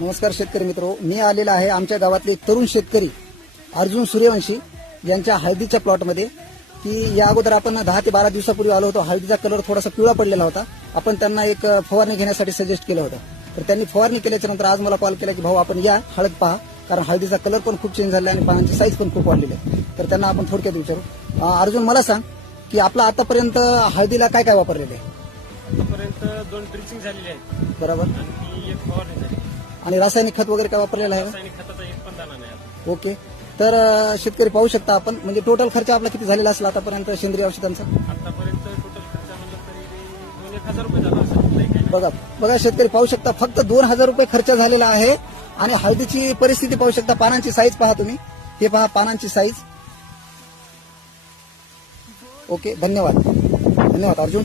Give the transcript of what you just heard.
नमस्कार शेतकरी मित्रो, मी आलेला आहे आमच्या गावातले एक तरुण शेतकरी अर्जुन सूर्यवंशी यांच्या हळदीच्या प्लॉटमध्ये की या अगोदर आपण 10 ते 12 दिवसापूर्वी आलो होतो. हळदीचा कलर थोडासा पिवळा पडलेला होता. आपण त्यांना एक फवारणी घेण्यासाठी सजेस्ट केलं होतं. तर त्यांनी फवारणी केल्याच्या नंतर आज मला कॉल केला की भाऊ आपण या हळद पहा, कारण हळदीचा कलर पण खूप चेंज झाला आणि पानांची साईज पण खूप वाढलेली आहे. तर त्यांना आपण थोडक्यात विचारू. अर्जुन, मला सांग की आपला आतापर्यंत हळदीला काय काय वापरलेलं आहे? आतापर्यंत 2 ड्रिचिंग झालेली आहेत बरोबर. आणि एक फवारणी झाली. आणि रासायनिक खत वगैरे काय वापरलेलं आहे? रासायनिक खताचा एक पण दाणा नाही आता. ओके. तर शेतकरी पाहू शकता आपण, म्हणजे टोटल खर्च आपला किती झालेला असला आतापर्यंत सेंद्रिय औषधांचा? आतापर्यंत टोटल खर्च म्हणलं तरी 2-1 हजार रुपये झाला असेल. नाही काय बघा बघा शेतकरी पाहू शकता, फक्त 2,000 रुपये खर्च झालेला आहे. आणि हळदीची परिस्थिती पाहू शकता. पानांची साईज पहा तुम्ही, हे पहा पानांची साईज. ओके, धन्यवाद अर्जुन.